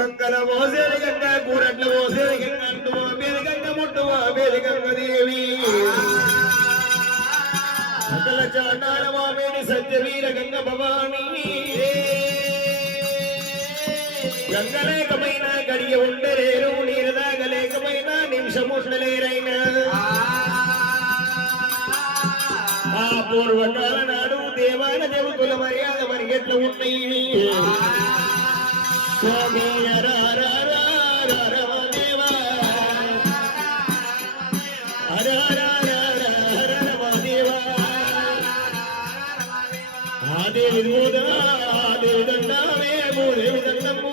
గంగల మోసేది గంగ కూరట్ల మోసేది గంగ అంటు మోపేది గంగ ముట్టు మోపేది గంగదేవి సకల చాండాల మోపేది సత్యవీర గంగ భవాని గంగలేకమైన గడియ ఉండలేరు నీరు దాగలేకమైన నిమిషం ఉండలేరైనా ఆ పూర్వకాల నాడు దేవాల దేవతల మర్యాద మరిగెట్ల ఉన్నాయి స్వామి ఆదేవి మూదనా ఆదేవి దండామే మూదేవి దండము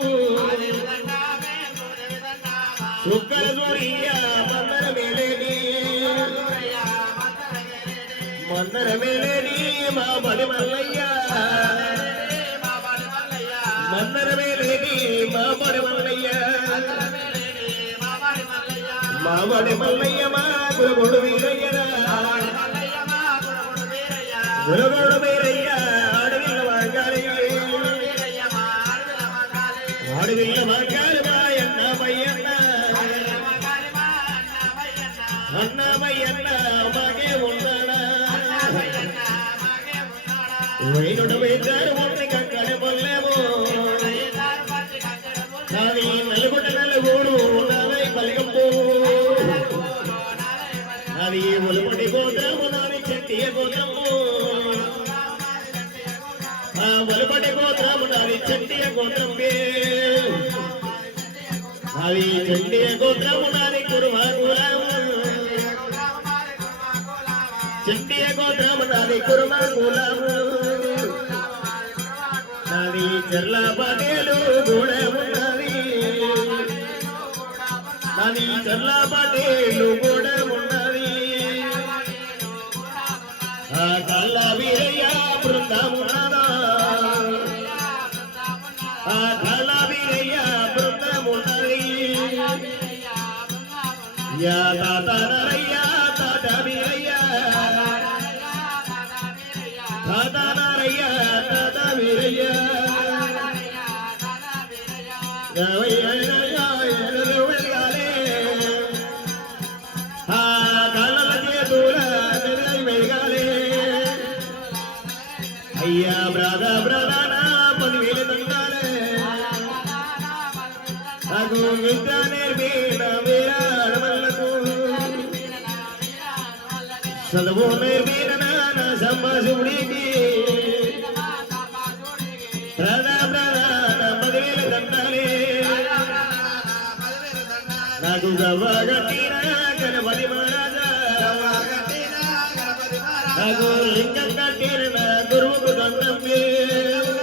సుక్కల స్వరీయ మందర మేలేని మందర మేలేని మా బడి మల్లయ్య మందర మేలేని మా బడి మల్లయ్య మా బడి మల్లయ్య మా గురుగొడు వీరయ్యరా గురుగొడు వీరయ్య అడవిల్ల వాగాలి అడవిల్ల వాగాలి మా అన్నమయ్యన్న అన్నమయ్యన్న మాగే ఉన్నాడా వైనుడు వేశారు మొన్ని కంకణ పొల్లేమో నాది నలుగుట నలుగుడు నాదై పలిగంపు నాది ఒలుపటి గోత్రము నాది చెట్టియ గోత్రము ఆ ఒలుపటి గోత్రము నాది చెట్టియ గోత్రం నాది చెట్టియ గోత్రము నాది కురుమాకులము చెట్టియ గోత్రము నాది కురుమాకులము నాది చెర్ల పటేలు కూడా ఉన్నది నాది చెర్ల పటేలు కూడా ఉన్నది ఆ కళ్ళ వీరయ్య బృందమున్నదా ఆ కళ్ళ వీరయ్య బృందమున్నది యా తాత నరయ్య తాత వీరయ్య తాత నరయ్య తాత వీరయ్య అయ్యా బ్రద బ్రదన 10,000 దండాలే నాకు విద్య నేర్పిన వీరాడమల్లకు చదువు నేర్పిన నాన్న సంభాషుడికి బ్రద బ్రదన 10,000 దండాలే నాకు గవ్వగట్టిన గణపతి మహారాజా నాకు లింగం కట్టిన గురువుకు దండం